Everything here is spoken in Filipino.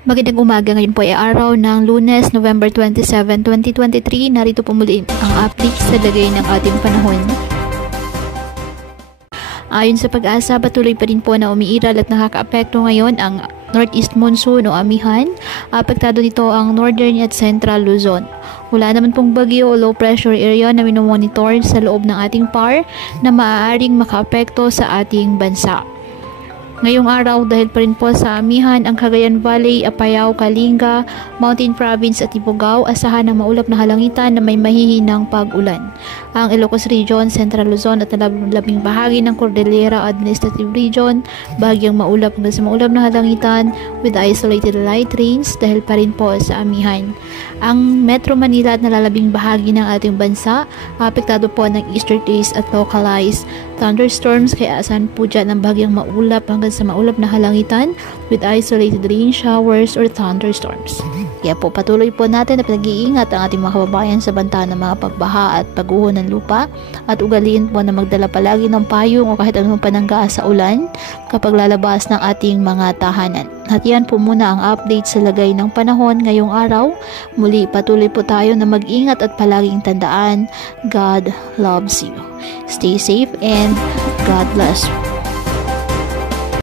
Magandang umaga, ngayon po ay araw ng Lunes, November 27, 2023. Narito po muli ang update sa lagay ng ating panahon. Ayon sa Pag-asa, patuloy pa rin po na umiiral at nakakaapekto ngayon ang northeast monsoon o amihan. Apektado nito ang northern at central Luzon. Wala naman pong bagyo o low pressure area na minomonitor sa loob ng ating PAR na maaaring makaapekto sa ating bansa. Ngayong araw, dahil pa rin po sa amihan ang Cagayan Valley, Apayao, Kalinga, Mountain Province at Ifugao, asahan ng maulap na halangitan na may mahihinang pag-ulan. Ang Ilocos Region, Central Luzon at labing bahagi ng Cordillera Administrative Region, bahagyang maulap hanggang sa maulap na halangitan with isolated light rains dahil pa rin po sa amihan. Ang Metro Manila at nalalabing bahagi ng ating bansa, apektado po ng easterlies at localized thunderstorms, kaya asahan po dyan ang bahagyang maulap hanggang sa maulap na halangitan with isolated rain showers or thunderstorms. Kaya po patuloy po natin na pinag-iingat ang ating mga kababayan sa banta ng mga pagbaha at pagguho ng lupa, at ugaliin po na magdala palagi ng payong o kahit anumang panangga sa ulan kapag lalabas ng ating mga tahanan. At yan po muna ang update sa lagay ng panahon ngayong araw. Muli patuloy po tayo na mag-ingat at palaging tandaan, God loves you. Stay safe and God bless you.